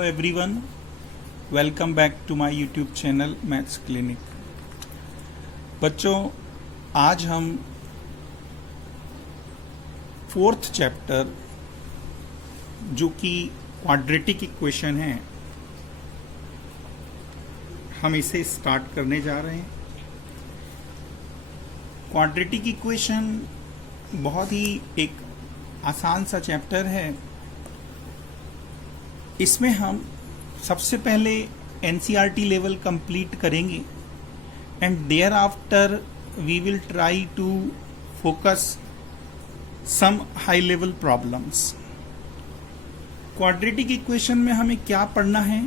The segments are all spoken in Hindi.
Hello everyone, welcome back to my YouTube channel maths clinic. बच्चों, आज हम फोर्थ चैप्टर जो कि क्वाड्रेटिक इक्वेशन है, हम इसे स्टार्ट करने जा रहे हैं। क्वाड्रेटिक इक्वेशन बहुत ही एक आसान सा चैप्टर है। इसमें हम सबसे पहले एनसीईआरटी लेवल कंप्लीट करेंगे and thereafter we will try to focus some high level problems. Quadratic equation में हमें क्या पढ़ना है,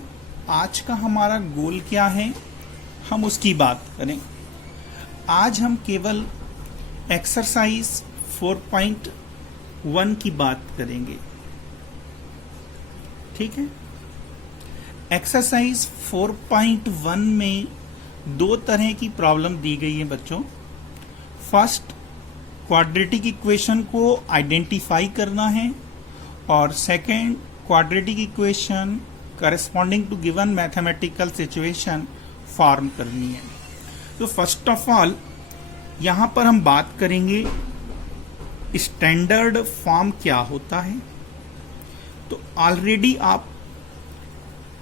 आज का हमारा गोल क्या है, हम उसकी बात करें। आज हम केवल एक्सरसाइज 4.1 की बात करेंगे, ठीक है। एक्सरसाइज 4.1 में दो तरह की प्रॉब्लम दी गई है बच्चों। फर्स्ट, क्वाड्रेटिक इक्वेशन को आइडेंटिफाई करना है और second, quadratic equation corresponding to given mathematical situation form करनी है। तो फर्स्ट ऑफ ऑल यहां पर हम बात करेंगे स्टैंडर्ड फॉर्म क्या होता है। तो ऑलरेडी आप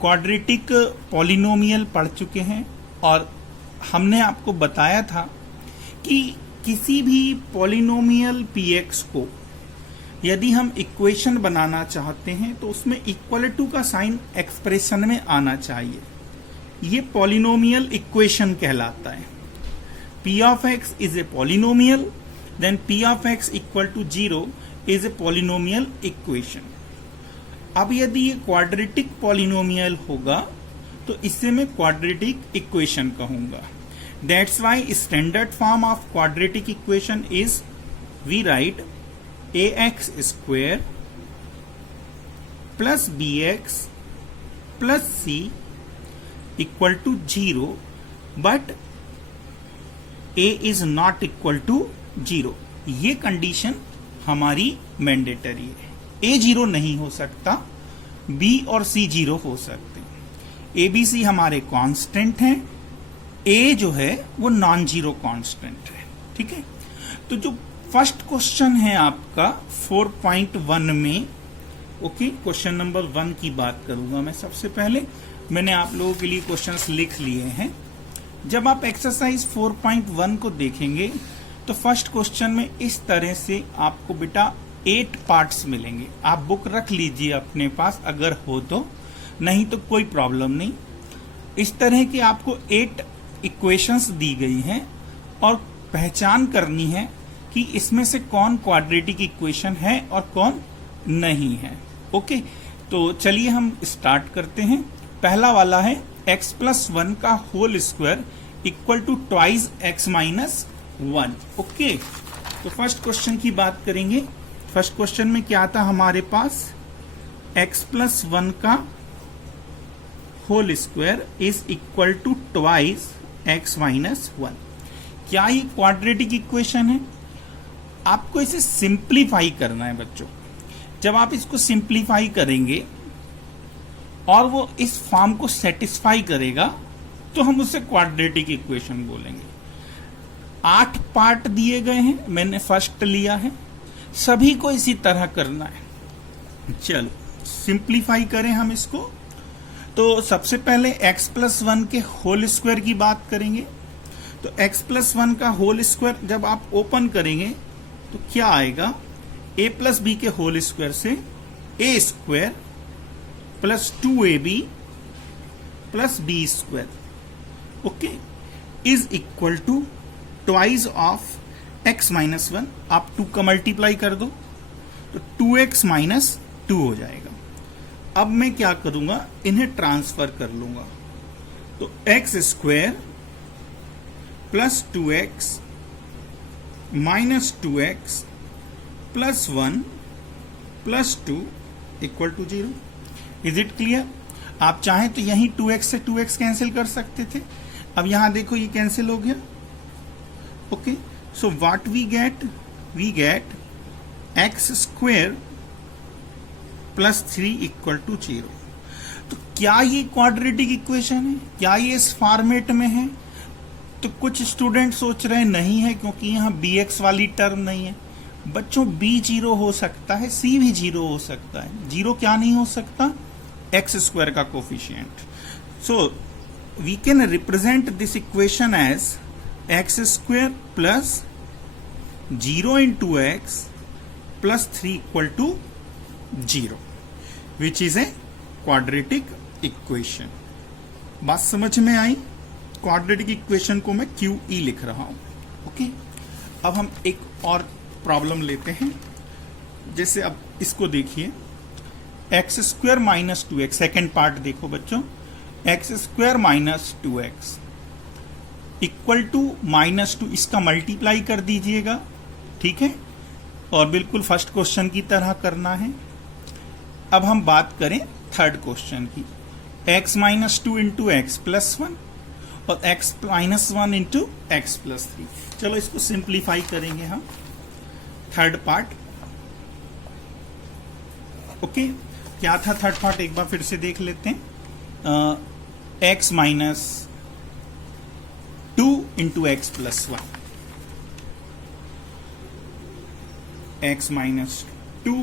क्वाड्रेटिक पॉलिनोमियल पढ़ चुके हैं और हमने आपको बताया था कि किसी भी पॉलिनोमियल px को यदि हम इक्वेशन बनाना चाहते हैं तो उसमें इक्वल टू का साइन एक्सप्रेशन में आना चाहिए। ये पॉलिनोमियल इक्वेशन कहलाता है। p of x is a polynomial, then p of x equal to 0 is a polynomial equation। अब यदि ये क्वाड्रेटिक पॉलिनोमियल होगा तो इसे मैं क्वाड्रेटिक इक्वेशन कहूंगा। That's why standard form of quadratic equation is we write ax square plus bx plus c equal to 0, but a is not equal to 0। ये कंडीशन हमारी मैंडेटरी है। a 0 नहीं हो सकता, b और c 0 हो सकते हैं। a b c हमारे कांस्टेंट हैं, a जो है वो नॉन जीरो कांस्टेंट है, ठीक है। तो जो फर्स्ट क्वेश्चन है आपका 4.1 में, ओके, क्वेश्चन नंबर 1 की बात करूंगा मैं। सबसे पहले मैंने आप लोगों के लिए क्वेश्चंस लिख लिए हैं। जब आप एक्सरसाइज 4.1 को देखेंगे तो फर्स्ट क्वेश्चन में इस तरह से आपको बेटा 8 पार्ट्स मिलेंगे। आप बुक रख लीजिए अपने पास अगर हो तो, नहीं तो कोई प्रॉब्लम नहीं। इस तरह की आपको 8 इक्वेशंस दी गई हैं और पहचान करनी है कि इसमें से कौन क्वाड्रेटिक इक्वेशन है और कौन नहीं है। ओके, तो चलिए हम स्टार्ट करते हैं। पहला वाला है x प्लस 1 का whole square equal to twice x minus 1। Okay, तो फर्स्ट क्वेश्चन की बात करेंगे। फर्स्ट क्वेश्चन में क्या था हमारे पास, x प्लस 1 का whole square is equal to twice x minus 1। क्या ये क्वाड्रेटिक इक्वेशन है? आपको इसे सिंप्लीफाई करना है बच्चों। जब आप इसको सिंप्लीफाई करेंगे और वो इस फॉर्म को सेटिस्फाई करेगा तो हम उसे क्वाड्रेटिक इक्वेशन बोलेंगे। 8 पार्ट दिए गए हैं, मैंने फर्स्ट लिया है, सभी को इसी तरह करना है। चलो सिंप्लीफाई करें हम इसको। तो सबसे पहले x प्लस 1 के होल स्क्वायर की बात करेंगे। तो x प्लस 1 का होल स्क्वायर जब आप ओपन करेंगे तो क्या आएगा, a प्लस बी के होल स्क्वायर से a square plus 2ab plus b square, okay, is equal to twice of x minus 1। आप 2 का मल्टीप्लाई कर दो तो 2x माइनस 2 हो जाएगा। अब मैं क्या करूंगा, इन्हें ट्रांसफर कर लूंगा। तो x square plus 2x minus 2x plus 1 plus 2 equal to 0। Is it clear? आप चाहें तो यहीं 2x से 2x कैंसिल कर सकते थे। अब यहां देखो ये कैंसिल हो गया। Okay, so what we get x square plus 3 equal to 0। तो क्या ये क्वाड्रेटिक इक्वेशन है, क्या ये इस फॉर्मेट में है? तो कुछ स्टूडेंट सोच रहे हैं नहीं है, क्योंकि यहाँ bx वाली टर्म नहीं है। बच्चों b 0 हो सकता है, c भी 0 हो सकता है। 0 क्या नहीं हो सकता? एक्स स्क्वायर का coefficient. So we can represent this equation as x square plus 0 into x plus 3 equal to 0, which is a quadratic equation. बात समझ में आई? क्वाड्रेटिक इक्वेशन को मैं QE लिख रहा हूं। ओके, अब हम एक और प्रॉब्लम लेते हैं। जैसे अब इसको देखिए, x square minus 2x, second part देखो बच्चों, x square minus 2x equal to -2, इसका मल्टीप्लाई कर दीजिएगा, ठीक है, और बिल्कुल फर्स्ट क्वेश्चन की तरह करना है। अब हम बात करें थर्ड क्वेश्चन की, x minus 2 into x plus 1 और x minus 1 into x plus 3। चलो इसको सिंप्लीफाई करेंगे हम, थर्ड पार्ट। ओके, क्या था थर्ड पार्ट, एक बार फिर से देख लेते हैं। x minus 2 into x plus 1, x minus 2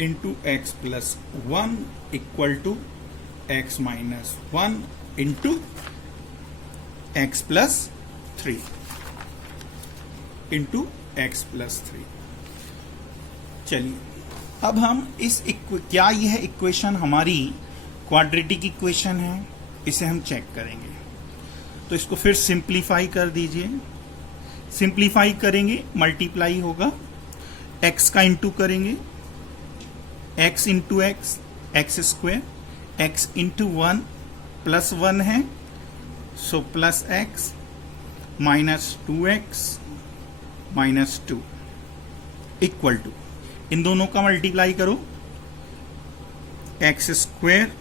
into x plus 1 equal to x minus 1 into x plus 3 into x plus 3। चलिए अब हम क्या यह इक्वेशन हमारी क्वाड्रेटिक इक्वेशन है, इसे हम चेक करेंगे। तो इसको फिर सिंप्लीफाई कर दीजिए। सिंप्लीफाई करेंगे, मल्टीप्लाई होगा, x का इंटू करेंगे, x into x, x square, x into 1 plus 1 है, so plus x minus 2x minus 2 equal to, इन दोनों का मल्टीप्लाई करो, x square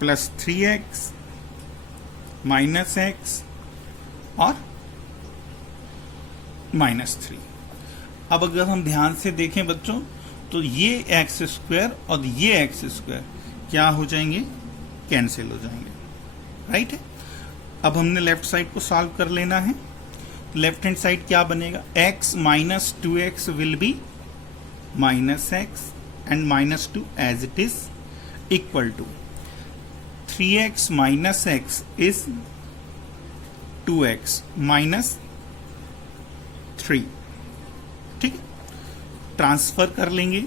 plus 3x minus x और माइनस 3। अब अगर हम ध्यान से देखें बच्चों, तो ये एक्स स्क्वायर और ये एक्स स्क्वायर क्या हो जाएंगे? कैंसिल हो जाएंगे, राइट है। अब हमने लेफ्ट साइड को सॉल्व कर लेना है। लेफ्ट हैंड साइड क्या बनेगा? x minus 2x will be minus x and minus 2 as it is equal to 3x minus x is 2x minus 3, ठीक है। ट्रांसफर कर लेंगे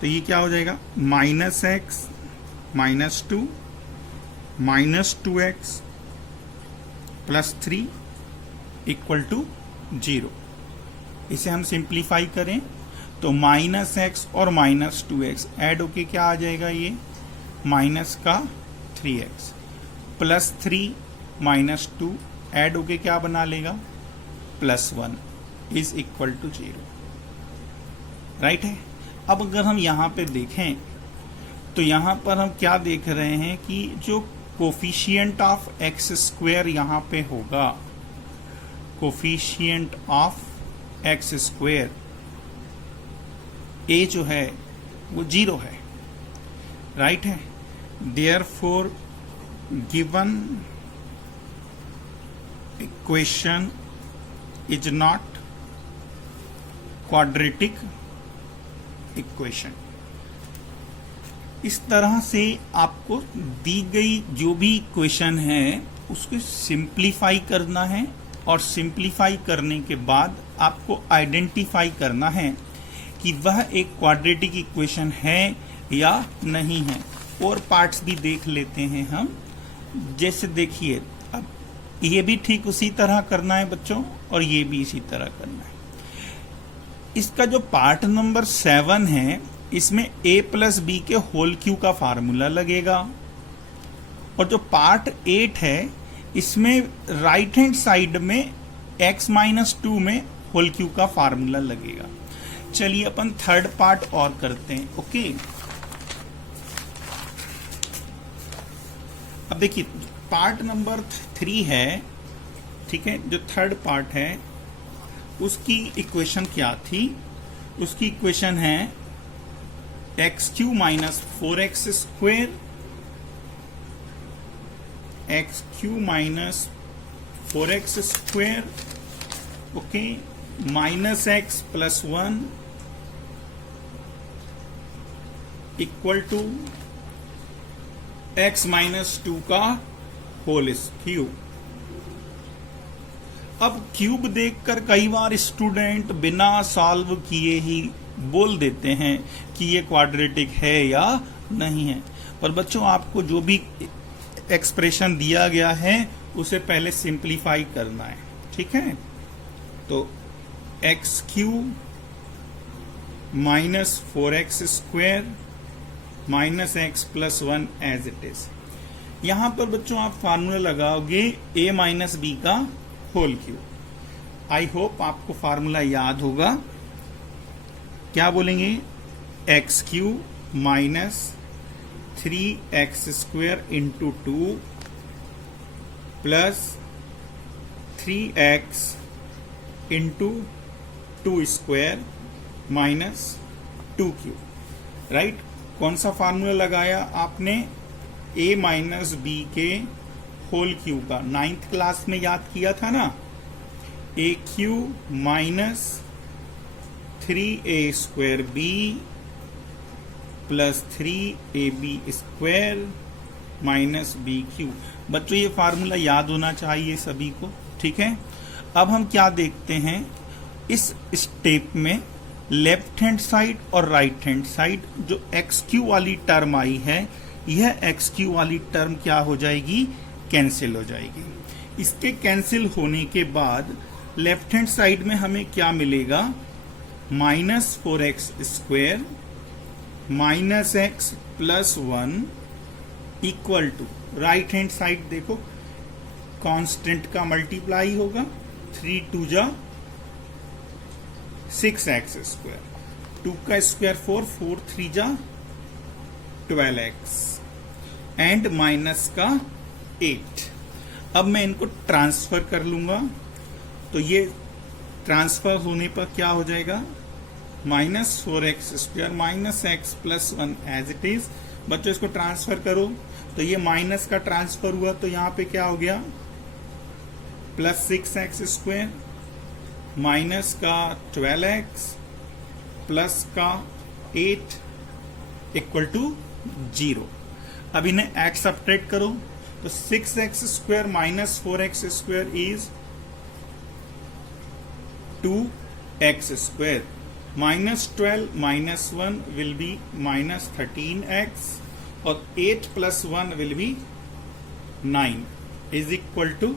तो ये क्या हो जाएगा? Minus x minus 2 minus 2x plus 3 equal to 0। इसे हम सिंप्लीफाई करें तो माइनस x और माइनस 2x ऐड होके क्या आ जाएगा? ये माइनस का 3x प्लस 3 माइनस 2 ऐड होके क्या बना लेगा? Plus 1 is equal to 0, right है। अब अगर हम यहां पे देखें तो यहां पर हम क्या देख रहे हैं कि जो कोफिशिएंट ऑफ एक्स स्क्वायर यहां पे होगा, कोफिशिएंट ऑफ एक्स स्क्वायर ए जो है वो 0 है, राइट है। Therefore given equation is not quadratic equation. इस तरह से आपको दी गई जो भी इक्वेशन है उसको सिंप्लीफाई करना है, और सिंप्लीफाई करने के बाद आपको आइडेंटिफाई करना है कि वह एक क्वाड्रेटिक इक्वेशन है या नहीं है। और पार्ट्स भी देख लेते हैं हम। जैसे देखिए, अब ये भी ठीक उसी तरह करना है बच्चों, और ये भी इसी तरह करना है। इसका जो पार्ट नंबर 7 है, इसमें a प्लस बी के होल क्यू का फार्मूला लगेगा, और जो पार्ट 8 है इसमें राइट हैंड साइड में x माइनस 2 में होल क्यू का फार्मूला लगेगा। चलिए अपन थर्ड पार्ट और करते हैं। ओके, अब देखिए पार्ट नंबर 3 है, ठीक है। जो थर्ड पार्ट है उसकी इक्वेशन क्या थी? उसकी इक्वेशन है x cube minus 4x square, x cube minus 4x square, okay, minus x plus 1 equal to x minus 2 का होल क्यूब। अब क्यूब देखकर कई बार स्टूडेंट बिना सॉल्व किए ही बोल देते हैं कि ये क्वाड्रेटिक है या नहीं है, पर बच्चों आपको जो भी एक्सप्रेशन दिया गया है उसे पहले सिंप्लीफाई करना है, ठीक है। तो x cube minus 4x square minus x plus 1 as it is. यहां पर बच्चों आप फार्मूला लगाओगे a माइनस बी का होल क्यूब। आई होप आपको फार्मूला याद होगा। क्या बोलेंगे? X cube minus 3x square into 2 plus 3x into 2 square minus 2 cube. Right, कौन सा फार्मूला लगाया आपने? a माइनस बी के होल क्यूब का, 9th क्लास में याद किया था ना। a cube minus 3a square b plus 3ab square minus b cube. बच्चों ये फार्मूला याद होना चाहिए सभी को, ठीक है। अब हम क्या देखते हैं, इस स्टेप में लेफ्ट हैंड साइड और राइट हैंड साइड जो एक्स क्यू वाली टर्म आई है, यह एक्स क्यू वाली टर्म क्या हो जाएगी? कैंसिल हो जाएगी। इसके कैंसिल होने के बाद लेफ्ट हैंड साइड में हमें क्या मिलेगा? Minus 4x square minus x plus 1 equal to, right hand side देखो कांस्टेंट का मल्टीप्लाई होगा, 3 2 जा 6x स्क्वायर, 2 का स्क्वायर 4, 4 3 जा 12x एंड माइनस का 8। अब मैं इनको ट्रांसफर कर लूंगा, तो ये ट्रांसफर होने पर क्या हो जाएगा? Minus 4x square minus x plus 1 as it is. बच्चों इसको ट्रांसफर करो, तो ये माइनस का ट्रांसफर हुआ, तो यहां पे क्या हो गया? प्लस 6x स्क्वायर माइनस का 12x प्लस का 8 इक्वल टू 0। अब इन्हें x सब्ट्रैक्ट करो, तो 6x square minus 4x square is 2x square minus 12 minus 1 will be minus 13x और 8 plus 1 will be 9 is equal to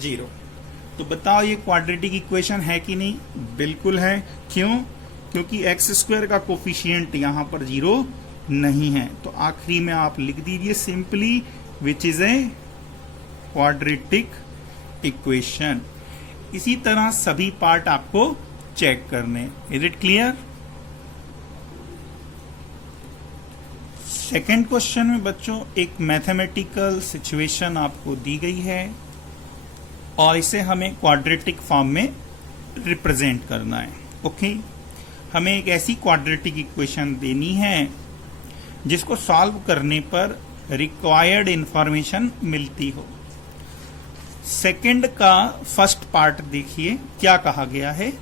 0। तो बताओ ये क्वाड्रेटिक इक्वेशन है कि नहीं? बिल्कुल है। क्यों? क्योंकि एक्स स्क्वायर का कोफिशिएंट यहां पर 0 नहीं है। तो आखिरी में आप लिख दीजिए simply which is a quadratic equation. इसी तरह सभी पार्ट आपको चेक करने। Is it clear? Second question में बच्चों एक मैथमेटिकल सिचुएशन आपको दी गई है और इसे हमें क्वाड्रेटिक फॉर्म में रिप्रेजेंट करना है। ओके, हमें एक ऐसी क्वाड्रेटिक इक्वेशन देनी है जिसको सॉल्व करने पर रिक्वायर्ड इंफॉर्मेशन मिलती हो। सेकंड का फर्स्ट पार्ट देखिए क्या कहा गया है।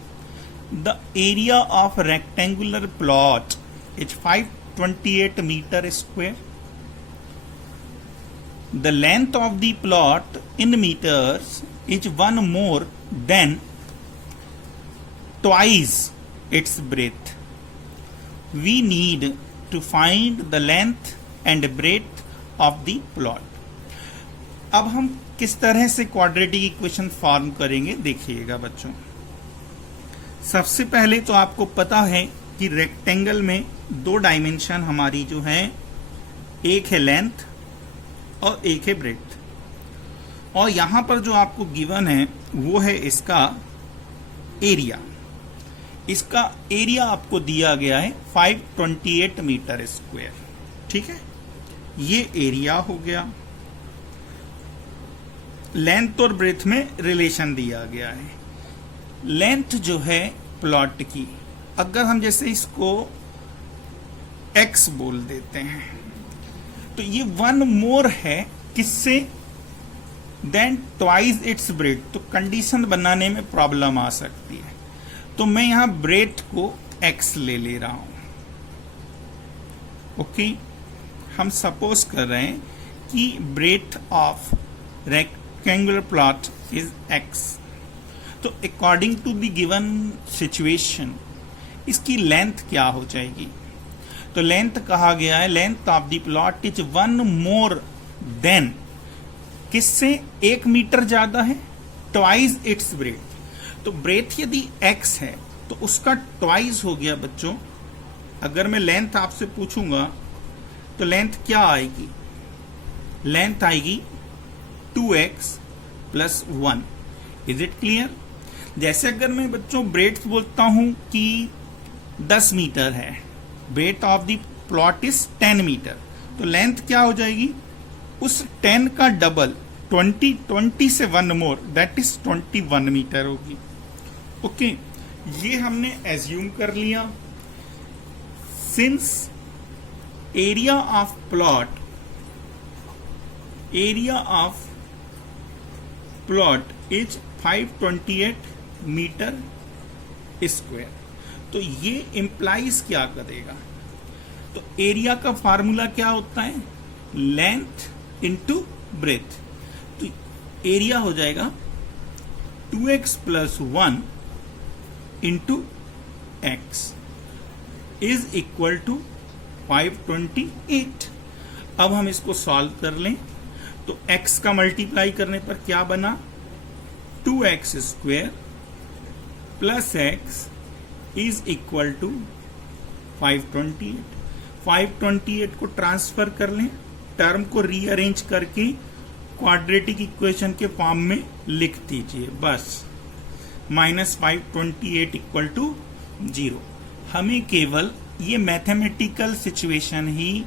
The area of rectangular plot is 528 metre square. The length of the plot in meters is one more than twice its breadth. We need to find the length and breadth of the plot. अब हम किस तरह से क्वाड्रेटिक इक्वेशन फॉर्म करेंगे देखिएगा बच्चों। सबसे पहले तो आपको पता है कि रेक्टेंगल में 2 डायमेंशन हमारी जो है, एक है लेंथ और एक है ब्रेड्थ। और यहां पर जो आपको गिवन है वो है इसका एरिया। इसका एरिया आपको दिया गया है 528 मीटर स्क्वायर। ठीक है, ये एरिया हो गया। लेंथ और ब्रेथ में रिलेशन दिया गया है। लेंथ जो है प्लॉट की, अगर हम जैसे इसको x बोल देते हैं। तो ये वन मोर है किससे, देन ट्वाइस इट्स ब्रेथ। तो कंडीशन बनाने में प्रॉब्लम आ सकती है, तो मैं यहां ब्रेथ को x ले रहा हूं। ओके, हम सपोज कर रहे हैं कि breadth of rectangular plot is x। तो according to the given situation इसकी लेंथ क्या हो जाएगी, तो लेंथ कहा गया है length of the plot is one more than, किससे, 1 मीटर ज्यादा है, ट्वाइस इट्स ब्रेथ। तो ब्रेथ यदि x है तो उसका ट्वाइस हो गया बच्चों। अगर मैं लेंथ आपसे पूछूंगा तो लेंथ क्या आएगी, लेंथ आएगी 2x + 1। Is it clear. जैसे अगर मैं बच्चों ब्रेथ बोलता हूं कि 10 मीटर है, breadth of the plot is 10 metre, तो लेंथ क्या हो जाएगी, उस 10 का डबल 20 से 1 मोर, दैट इज 21 मीटर होगी। ओके, ये हमने एज्यूम कर लिया। Since area of plot is 528 metre square, तो ये इंप्लाइज क्या करेगा, तो एरिया का फार्मूला क्या होता है, लेंथ इंटू ब्रेथ। तो एरिया हो जाएगा 2x + 1 into x is equal to 528। अब हम इसको सॉल्व कर लें तो x का मल्टीप्लाई करने पर क्या बना, 2x² + x is equal to 528। 528 को ट्रांसफर कर लें, टर्म को रीअरेंज करके क्वाड्रेटिक इक्वेशन के फॉर्म में लिख दीजिए बस, -528 = 0। हमें केवल ये मैथमेटिकल सिचुएशन ही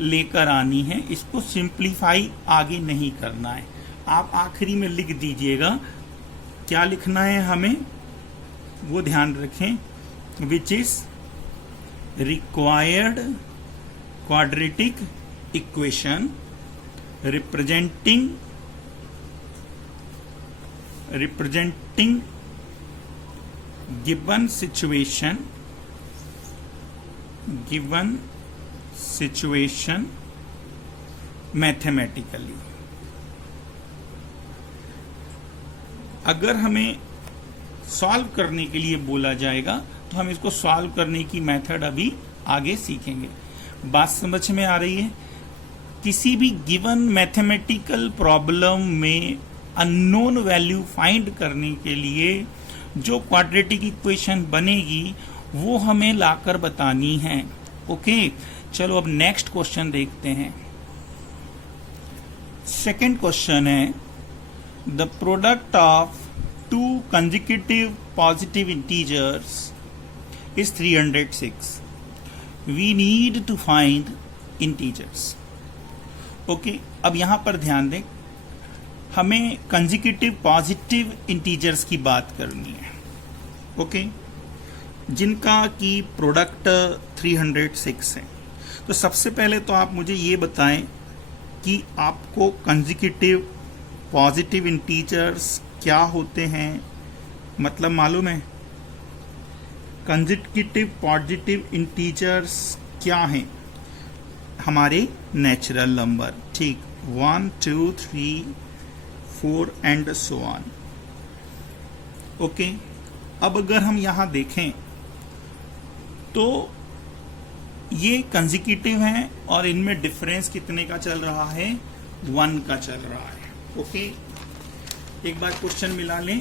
लेकर आनी है, इसको सिंप्लीफाई आगे नहीं करना है। आप आखिरी में लिख दीजिएगा क्या लिखना है हमें, वो ध्यान रखें, which is required quadratic equation representing given situation mathematically. अगर हमें सॉल्व करने के लिए बोला जाएगा तो हम इसको सॉल्व करने की मेथड अभी आगे सीखेंगे। बात समझ में आ रही है। किसी भी गिवन मैथमेटिकल प्रॉब्लम में अननोन वैल्यू फाइंड करने के लिए जो क्वाड्रेटिक इक्वेशन बनेगी वो हमें लाकर बतानी है। ओके, चलो अब नेक्स्ट क्वेश्चन देखते हैं। सेकंड क्वेश्चन है, the product of 2 consecutive positive integers is 306. We need to find integers. Okay, अब यहां पर ध्यान दें, हमें कंजिक्यूटिव पॉजिटिव इंटीजर्स की बात करनी है। ओके, जिनका की प्रोडक्ट 306 है। तो सबसे पहले तो आप मुझे ये बताएं कि आपको कंजिक्यूटिव पॉजिटिव इंटीजर्स क्या होते हैं, मतलब मालूम है? कंजिक्यूटिव पॉजिटिव इंटीजर्स क्या हैं? हमारे नेचुरल नंबर, ठीक, 1 2 3 4 एंड सो ऑन। ओके, अब अगर हम यहां देखें तो ये कंजिक्यूटिव हैं और इनमें डिफरेंस कितने का चल रहा है, 1 का चल रहा है। ओके, एक बार क्वेश्चन मिला लें।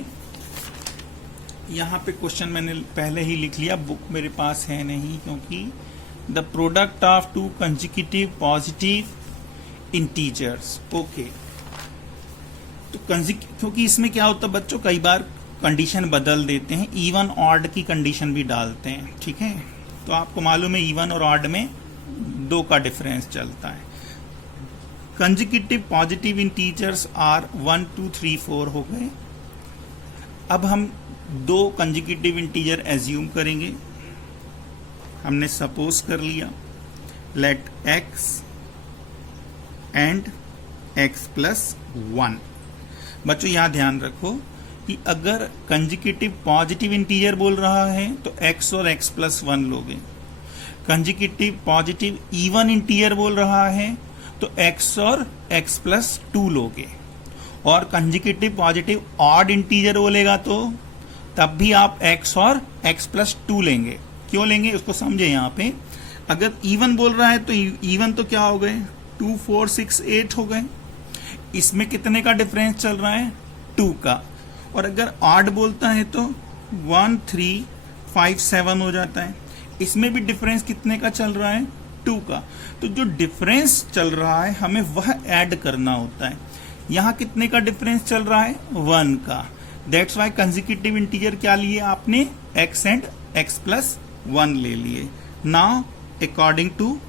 यहां पे क्वेश्चन मैंने पहले ही लिख लिया, बुक मेरे पास है नहीं, क्योंकि the product of 2 consecutive positive integers. Okay, तो क्योंकि इसमें क्या होता है बच्चों, कई बार कंडीशन बदल देते हैं, इवन ऑड की कंडीशन भी डालते हैं, ठीक है। तो आपको मालूम है इवन और ऑड में 2 का डिफरेंस चलता है। कंजिक्यूटिव पॉजिटिव इंटीजर्स आर 1 2 3 4 हो गए। अब हम 2 कंजिक्यूटिव इंटीजर एज्यूम करेंगे, हमने सपोज कर लिया। Let x and x plus 1। बच्चों यहां ध्यान रखो कि अगर कंजिक्यूटिव पॉजिटिव इंटीजर बोल रहा है तो x और x प्लस 1 लोगे। कंजिक्यूटिव पॉजिटिव इवन इंटीजर बोल रहा है तो x और x प्लस 2 लोगे। और कंजिक्यूटिव पॉजिटिव ऑड इंटीजर बोलेगा तो तब भी आप x और x प्लस 2 लेंगे। क्यों लेंगे उसको समझे। यहाँ पे अगर इवन बोल रहा है तो इवन तो क्या हो गए 2 4 6 8 हो गए। इसमें कितने का डिफरेंस चल रहा है 2 का। और अगर ऑड बोलता है तो 1 3 5 7 हो जाता है। इसमें भी डिफरेंस कितने का चल रहा है 2 का। तो जो डिफरेंस चल रहा है हमें वह ऐड करना होता है। यहाँ कितने का डिफरेंस चल रहा है 1 का। दैट्स वाई कंजिक्यूटिव इंटीजर क्या लिए आपने x एंड x प्लस 1 ले लिए। नाउ अकॉर्डिंग टू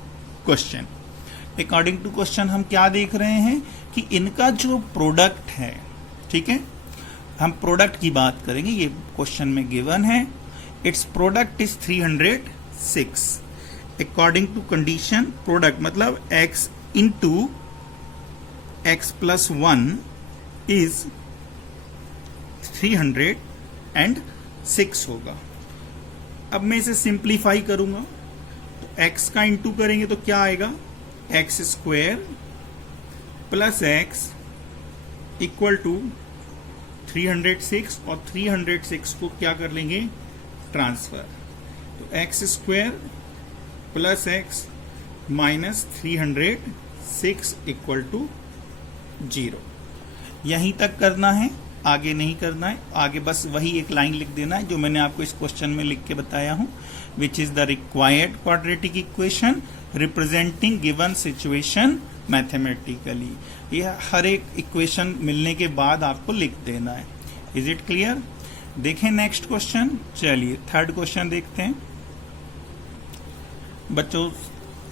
क्वेश्चन हम क्या देख रहे हैं कि इनका जो प्रोडक्ट है, ठीक है, हम प्रोडक्ट की बात करेंगे। ये क्वेश्चन में गिवन है its product is 306। According to condition product मतलब x into x plus 1 is 306 होगा। अब मैं इसे सिंप्लीफाई करूंगा तो x का इंटू करेंगे तो क्या आएगा x square plus x equal to 306 और 306 को क्या कर लेंगे ट्रांसफर। तो x square plus x minus 306 equal to 0। यहीं तक करना है, आगे नहीं करना है। आगे बस वही एक लाइन लिख देना है जो मैंने आपको इस क्वेश्चन में लिख के बताया हूं, which is the required quadratic equation representing given situation mathematically. यह हर एक इक्वेशन मिलने के बाद आपको लिख देना है। Is it clear. देखें नेक्स्ट क्वेश्चन। चलिए थर्ड क्वेश्चन देखते हैं बच्चों।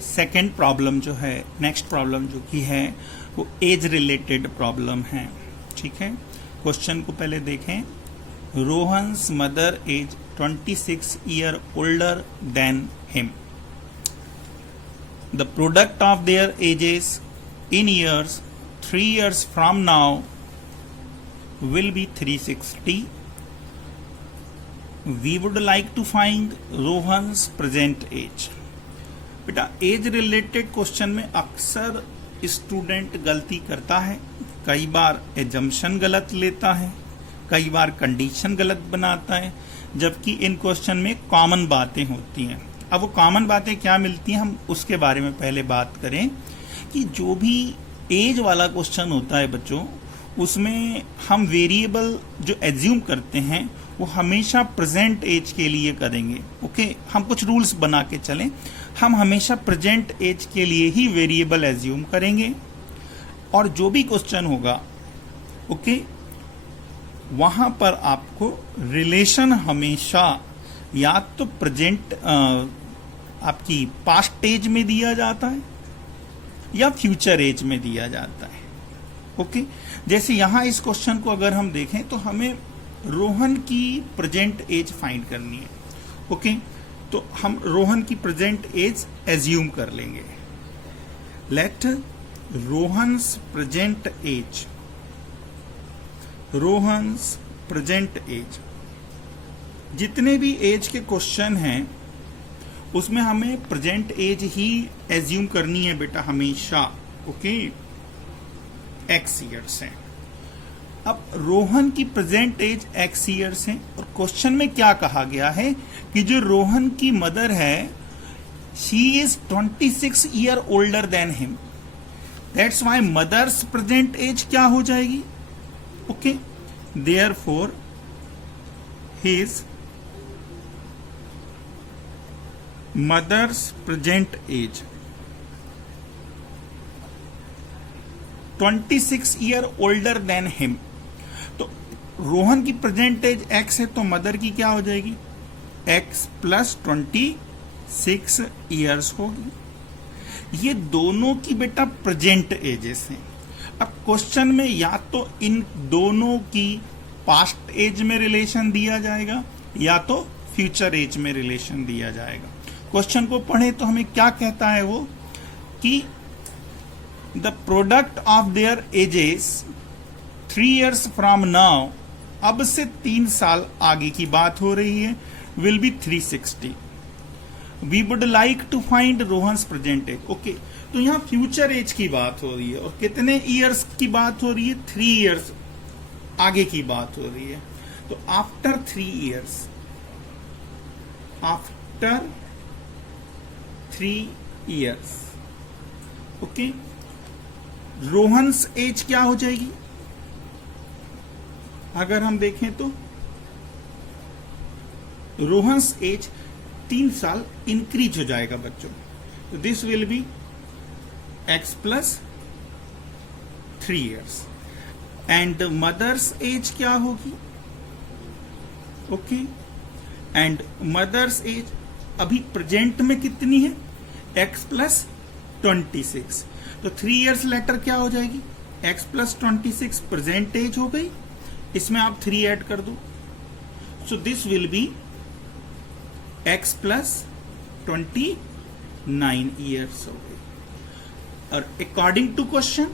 सेकेंड प्रॉब्लम जो है, नेक्स्ट प्रॉब्लम जो की है वो एज रिलेटेड प्रॉब्लम है, ठीक है। क्वेश्चन को पहले देखें। Rohan's mother is 26 year older than him. The product of their ages in years 3 years from now will be 360. We would like to find Rohan's present age. बेटा एज रिलेटेड क्वेश्चन में अक्सर स्टूडेंट गलती करता है। कई बार एजम्पशन गलत लेता है, कई बार कंडीशन गलत बनाता है, जबकि इन क्वेश्चन में कॉमन बातें होती हैं। अब वो कॉमन बातें क्या मिलती हैं हम उसके बारे में पहले बात करें कि जो भी एज वाला क्वेश्चन होता है बच्चों, उसमें हम वेरिएबल जो एज्यूम करते हैं वो हमेशा प्रेजेंट एज के लिए करेंगे। ओके, हम कुछ रूल्स बना के चलें। हम हमेशा प्रेजेंट एज के लिए ही वेरिएबल एज्यूम करेंगे और जो भी क्वेश्चन होगा, ओके, वहां पर आपको रिलेशन हमेशा या तो प्रेजेंट आपकी पास्ट एज में दिया जाता है या फ्यूचर एज में दिया जाता है। ओके, जैसे यहां इस क्वेश्चन को अगर हम देखें तो हमें रोहन की प्रेजेंट एज फाइंड करनी है। ओके, तो हम रोहन की प्रेजेंट एज एज्यूम कर लेंगे। Let Rohan's present age, Rohan's present age. जितने भी एज के क्वेश्चन हैं उसमें हमें प्रेजेंट एज ही एज्यूम करनी है बेटा हमेशा। ओके, एक्स ईयर्स है। अब रोहन की प्रेजेंट एज एक्स ईयर्स है और क्वेश्चन में क्या कहा गया है कि जो रोहन की मदर है she is 26 year older than him. That's why mother's present age क्या हो जाएगी। Okay, therefore his mother's present age 26 year older than him. तो रोहन की प्रेजेंट एज एक्स है तो मदर की क्या हो जाएगी एक्स प्लस 26 ईयर्स होगी। ये दोनों की बेटा प्रेजेंट एजेस हैं। अब क्वेश्चन में या तो इन दोनों की पास्ट एज में रिलेशन दिया जाएगा या तो फ्यूचर एज में रिलेशन दिया जाएगा। क्वेश्चन को पढ़े तो हमें क्या कहता है वो कि the product of their edges 3 years from now, अब से 3 साल आगे की बात हो रही है, will be 360. We would like to find Rohan's present age. Okay, तो यहाँ फ्यूचर एज की बात हो रही है और कितने ईयर्स की बात हो रही है? 3 years आगे की बात हो रही है. तो after 3 years, after 3 years, okay, Rohan's age क्या हो जाएगी? अगर हम देखें तो रोहन्स एज 3 साल इंक्रीज हो जाएगा बच्चों. तो this will be x plus 3 years. And mother's age क्या होगी? ओके, एंड मदर्स एज अभी प्रेजेंट में कितनी है? x plus 26. तो 3 years लेटर क्या हो जाएगी? x प्लस 26 प्रेजेंट एज हो गई, इसमें आप 3 ऐड कर दो. So this will be x plus 29 years हो गई. और अकॉर्डिंग टू क्वेश्चन,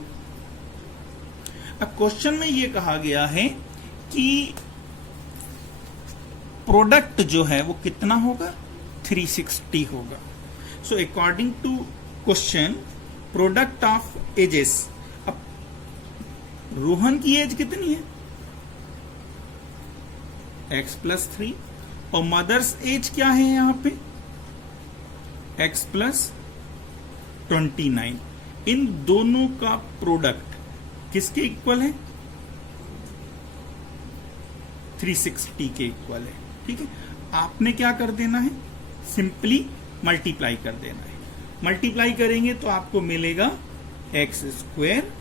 अब क्वेश्चन में यह कहा गया है कि प्रोडक्ट जो है वो कितना होगा? 360 होगा. So according to question, product of ages, अब रोहन की एज कितनी है? x प्लस 3, और मदर्स एज क्या है यहां पे? x plus 29. इन दोनों का प्रोडक्ट किसके इक्वल है? 360 के इक्वल है. ठीक है, आपने क्या कर देना है? सिंपली मल्टीप्लाई कर देना है. मल्टीप्लाई करेंगे तो आपको मिलेगा x square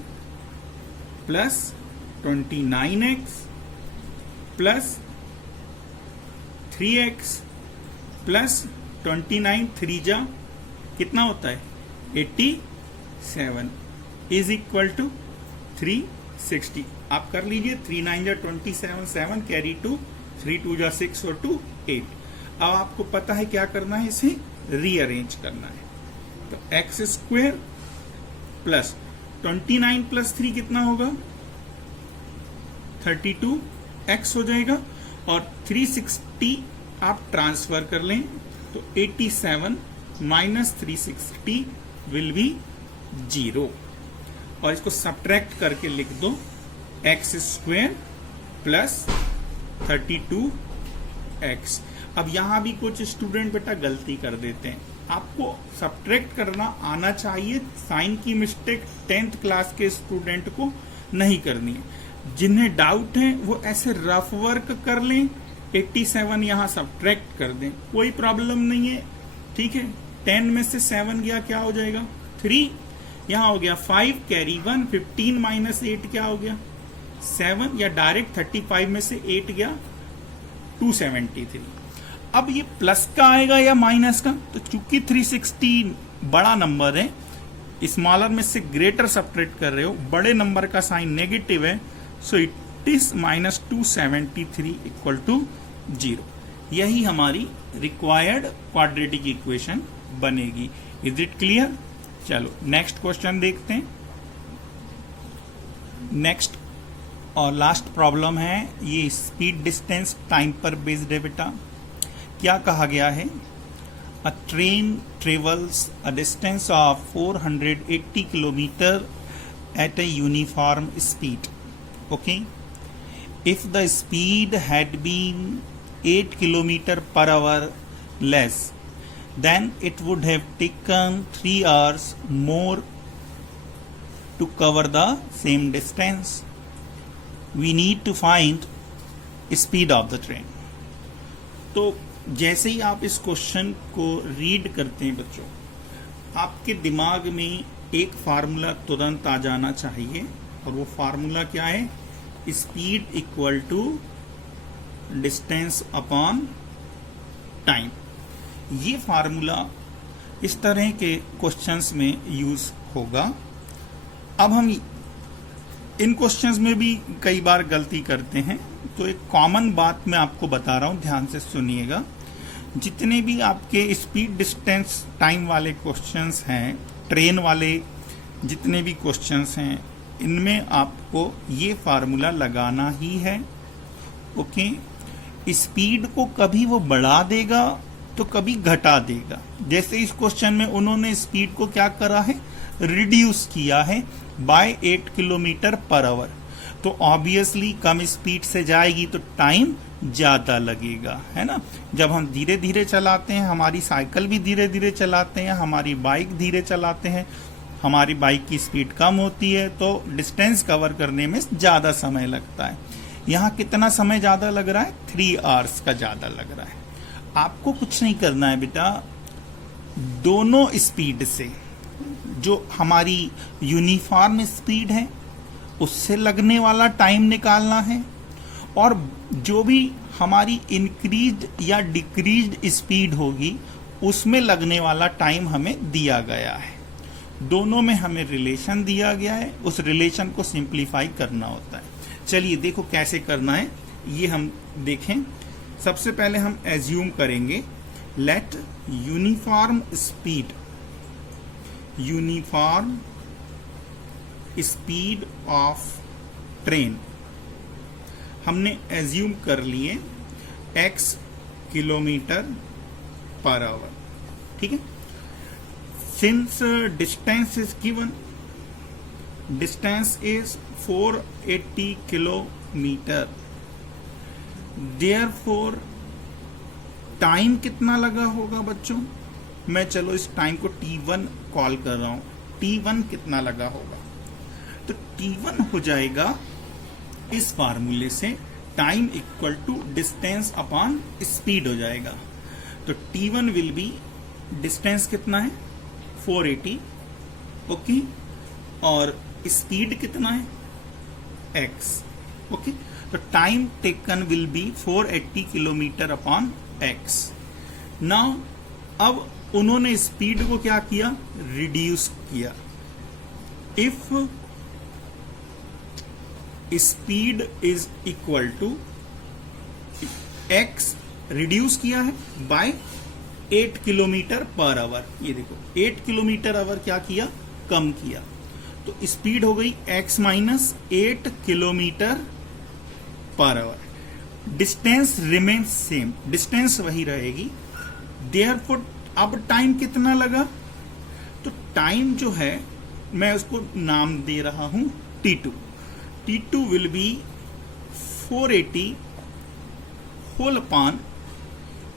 plus 29x plus 3x plus 29, 3 जा कितना होता है? 87 इज इक्वल टू 360. आप कर लीजिए. 3 9 जा 27, 7 कैरी 2, 3 2 जा 6 और 2 8. अब आपको पता है क्या करना है, इसे रीअरेंज करना है. तो x स्क्वायर प्लस 29 प्लस 3 कितना होगा? 32x हो जाएगा. और 360 आप ट्रांसफर कर लें तो 87 माइनस 360 विल बी 0. और इसको सब्ट्रैक्ट करके लिख दो, x स्क्वायर प्लस 32x. अब यहां भी कुछ स्टूडेंट बेटा गलती कर देते हैं. आपको सब्ट्रैक्ट करना आना चाहिए. साइन की मिस्टेक 10th क्लास के स्टूडेंट को नहीं करनी है. जिन्हें डाउट है वो ऐसे रफ वर्क कर लें, 87 यहां सब्ट्रैक्ट कर दें, कोई प्रॉब्लम नहीं है. ठीक है, 10 में से 7 गया, क्या हो जाएगा? 3. यहां हो गया 5 कैरी 1, 15 माइनस 8 क्या हो गया? 7. या डायरेक्ट 35 में से 8 गया 273. अब ये प्लस का आएगा या माइनस का? तो चूंकि 360 बड़ा नंबर है, स्मॉलर में से ग्रेटर सब्ट्रैक्ट कर रहे हो, बड़े नंबर का साइन नेगेटिव है, so it is minus 273 equal to 0. यही हमारी रिक्वायर्ड क्वाड्रेटिक इक्वेशन बनेगी. Is it clear? चलो नेक्स्ट क्वेश्चन देखते हैं. नेक्स्ट और लास्ट प्रॉब्लम है, ये स्पीड डिस्टेंस टाइम पर बेस्ड है बेटा. क्या कहा गया है? A train travels a distance of 480 kilometre at a uniform speed. Okay, if the speed had been 8 kilometer per hour less, then it would have taken 3 hours more to cover the same distance. We need to find speed of the train. तो जैसे ही आप इस क्वेश्चन को रीड करते हैं बच्चों, आपके दिमाग में एक फार्मूला तुरंत आ जाना चाहिए, और वो फार्मूला क्या है? Speed equal to distance upon time. ये फार्मूला इस तरह के क्वेश्चंस में यूज होगा. अब हम इन क्वेश्चंस में भी कई बार गलती करते हैं, तो एक कॉमन बात मैं आपको बता रहा हूं, ध्यान से सुनिएगा. जितने भी आपके स्पीड डिस्टेंस टाइम वाले क्वेश्चंस हैं, ट्रेन वाले जितने भी क्वेश्चंस हैं इनमें आपको ये फार्मूला लगाना ही है। ओके, स्पीड को कभी वो बढ़ा देगा तो कभी घटा देगा। जैसे इस क्वेश्चन में उन्होंने स्पीड को क्या करा है, रिड्यूस किया है बाय 8 किलोमीटर पर आवर, तो ऑब्वियसली कम स्पीड से जाएगी तो टाइम ज्यादा लगेगा, है ना। जब हम धीरे धीरे चलाते हैं, हमारी साइकिल भी धीरे धीरे चलाते हैं, हमारी बाइक धीरे चलाते हैं, हमारी बाइक की स्पीड कम होती है तो डिस्टेंस कवर करने में ज्यादा समय लगता है। यहाँ कितना समय ज्यादा लग रहा है, 3 आवर्स का ज्यादा लग रहा है। आपको कुछ नहीं करना है बेटा, दोनों स्पीड से जो हमारी यूनिफॉर्म स्पीड है उससे लगने वाला टाइम निकालना है, और जो भी हमारी इंक्रीज्ड या डिक्रीज्ड स्पीड होगी उसमें लगने वाला टाइम हमें दिया गया है। दोनों में हमें रिलेशन दिया गया है, उस रिलेशन को सिंप्लीफाई करना होता है। चलिए देखो कैसे करना है ये हम देखें। सबसे पहले हम एज्यूम करेंगे, let uniform speed of train हमने एज्यूम कर लिए x किलोमीटर पर आवर, ठीक है। Since distance is given, distance is 480 kilometre, therefore time कितना लगा होगा बच्चों, मैं चलो इस टाइम को t1 कॉल कर रहा हूं। t1 कितना लगा होगा, तो t1 हो जाएगा इस फार्मूले से time equal to distance upon speed हो जाएगा। तो t1 विल बी, डिस्टेंस कितना है 480, ओके, और स्पीड कितना है x, ओके। तो time taken will be 480 kilometre upon x। Now अब उन्होंने स्पीड को क्या किया, रिड्यूस किया। If speed is equal to x, reduce किया है बाय 8 किलोमीटर पर आवर। ये देखो 8 किलोमीटर आवर क्या किया, कम किया, तो स्पीड हो गई x minus 8 kilometre per our. Distance remains same, distance वही रहेगी। देयरफॉर अब टाइम कितना लगा, तो टाइम जो है मैं उसको नाम दे रहा हूं t2। t2 will be 480 whole upon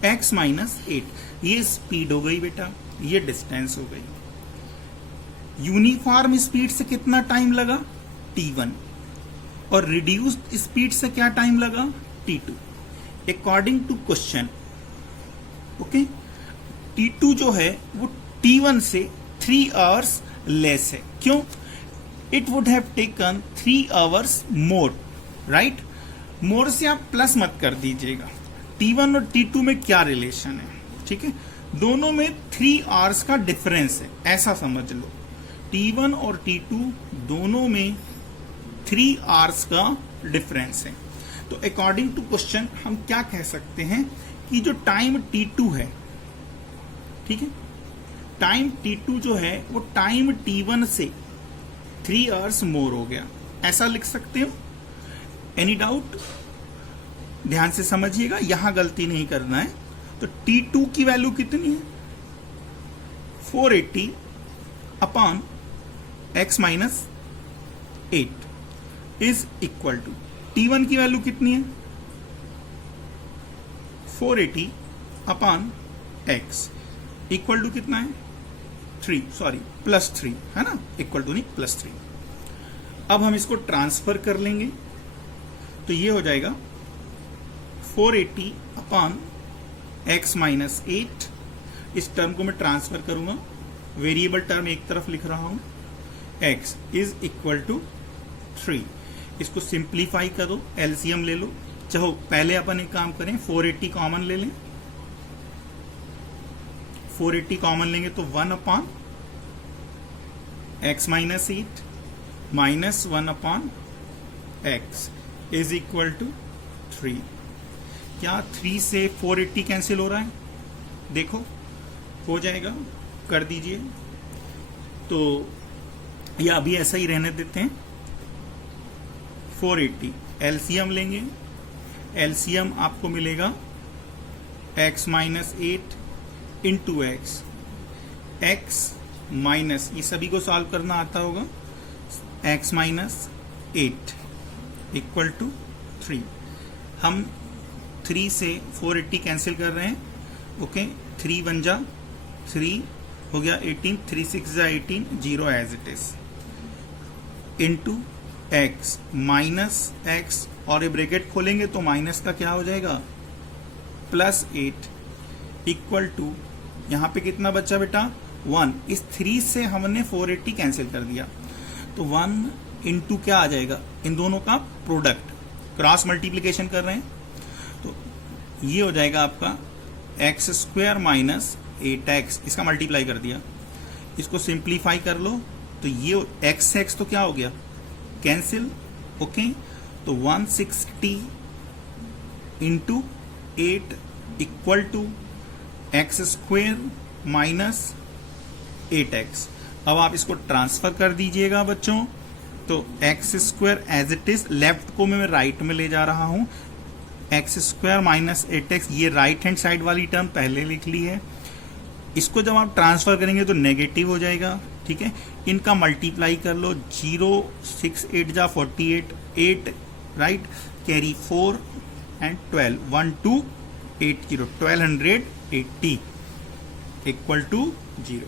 x minus 8। ये स्पीड हो गई बेटा, ये डिस्टेंस हो गई। यूनिफॉर्म स्पीड से कितना टाइम लगा, t1, और रिड्यूस्ड स्पीड से क्या टाइम लगा, t2, according to question, okay. t2 जो है वो t1 से 3 आवर्स लेस है, क्यों, it would have taken 3 hours more, right. More से आप प्लस मत कर दीजिएगा, t1 और t2 में क्या रिलेशन है, ठीक है, दोनों में 3 आवर्स का डिफरेंस है, ऐसा समझ लो। t1 और t2 दोनों में 3 आवर्स का डिफरेंस है। तो अकॉर्डिंग टू क्वेश्चन हम क्या कह सकते हैं कि जो टाइम t2 है, ठीक है, टाइम t2 जो है वो टाइम t1 से 3 आवर्स मोर हो गया, ऐसा लिख सकते हो। एनी डाउट, ध्यान से समझिएगा, यहां गलती नहीं करना है। तो t2 की वैल्यू कितनी है, 480 upon x minus 8 is equal to t1 की वैल्यू कितनी है, 480 अपॉन x इक्वल टू कितना है, 3, सॉरी प्लस 3, है ना, इक्वल टू नहीं प्लस 3। अब हम इसको ट्रांसफर कर लेंगे, तो ये हो जाएगा 480 अपॉन x माइनस 8। इस टर्म को मैं ट्रांसफर करूंगा, वेरिएबल टर्म एक तरफ लिख रहा हूं, x इज इक्वल टू 3। इसको सिंप्लीफाई करो, एलसीएम ले लो। चाहो पहले अपन एक काम करें, 480 कॉमन ले लें, 480 कॉमन लेंगे तो 1 upon x minus 8 minus 1 upon x is equal to 3। क्या 3 से 480 कैंसिल हो रहा है, देखो हो जाएगा, कर दीजिए। तो या अभी ऐसा ही रहने देते हैं। 480 एलसीएम लेंगे, एलसीएम आपको मिलेगा x minus 8 into x minus, ये सभी को सॉल्व करना आता होगा, x माइनस 8 इक्वल टू 3। हम 3 से 480 कैंसिल कर रहे हैं, ओके 3 1 जा 3 हो गया 18, 3 6 जा 18, 0 as it is, into x minus x, और ये ब्रैकेट खोलेंगे तो माइनस का क्या हो जाएगा प्लस 8 इक्वल टू, यहाँ पे कितना बचा बेटा 1। इस 3 से हमने 480 कैंसिल कर दिया, तो 1 इंटू क्या आ जाएगा, इन दोनों का प्रोडक्ट, क्रॉस मल्टीप्लीकेशन कर रहे हैं, तो ये हो जाएगा आपका एक्स स्क्वायर माइनस 8x, इसका मल्टीप्लाई कर दिया, इसको सिंप्लीफाई कर लो तो ये x तो क्या हो गया कैंसिल, ओके, तो 160 into 8 equal to x square minus 8x। अब आप इसको ट्रांसफर कर दीजिएगा बच्चों, तो x square as it is, left को मैं राइट में ले जा रहा हूं, एक्स स्क्वायर माइनस 8x, ये राइट हैंड साइड वाली टर्म पहले लिख ली है, इसको जब आप ट्रांसफर करेंगे तो नेगेटिव हो जाएगा, ठीक है, इनका मल्टीप्लाई कर लो, 0 6 8 जा 48, 8 right, carry 4 and 12, 1280, 1280 equal to 0।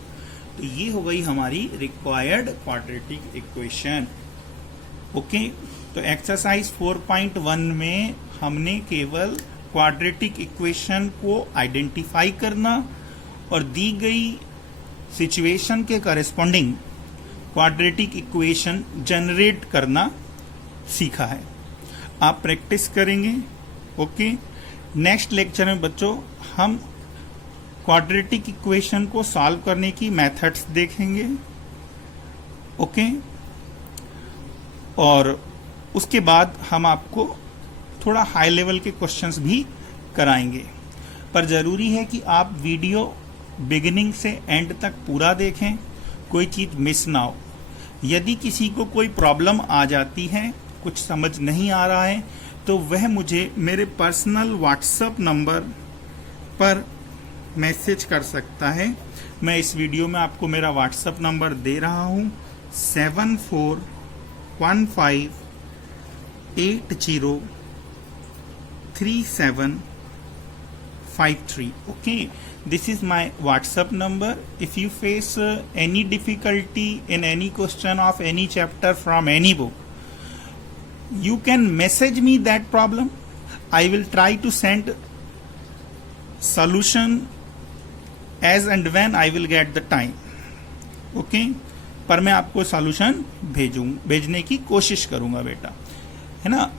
तो ये हो गई हमारी रिक्वायर्ड क्वाड्रेटिक इक्वेशन, ओके। तो एक्सरसाइज 4.1 में हमने केवल क्वाड्रेटिक इक्वेशन को आइडेंटिफाई करना और दी गई सिचुएशन के करेस्पॉन्डिंग क्वाड्रेटिक इक्वेशन जनरेट करना सीखा है। आप प्रैक्टिस करेंगे, ओके। नेक्स्ट लेक्चर में बच्चों हम क्वाड्रेटिक इक्वेशन को सॉल्व करने की मेथड्स देखेंगे, ओके, और उसके बाद हम आपको थोड़ा हाई लेवल के क्वेश्चंस भी कराएंगे। पर जरूरी है कि आप वीडियो बिगिनिंग से एंड तक पूरा देखें, कोई चीज मिस ना हो। यदि किसी को कोई प्रॉब्लम आ जाती है, कुछ समझ नहीं आ रहा है, तो वह मुझे मेरे पर्सनल व्हाट्सएप नंबर पर मैसेज कर सकता है। मैं इस वीडियो में आपको मेरा व्हाट्सएप नंबर दे रहा हूं, 7415803753, okay. This is my WhatsApp number. If you face any difficulty in any question of any chapter from any book, you can message me that problem. I will try to send solution as and when I will get the time, okay. पर मैं आपको सॉल्यूशन भेजने की कोशिश करूंगा बेटा, है ना।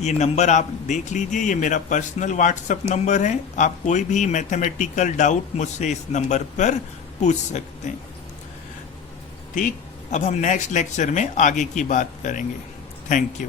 ये नंबर आप देख लीजिए, ये मेरा पर्सनल व्हाट्सएप नंबर है। आप कोई भी मैथमेटिकल डाउट मुझसे इस नंबर पर पूछ सकते हैं, ठीक। अब हम नेक्स्ट लेक्चर में आगे की बात करेंगे। Thank you.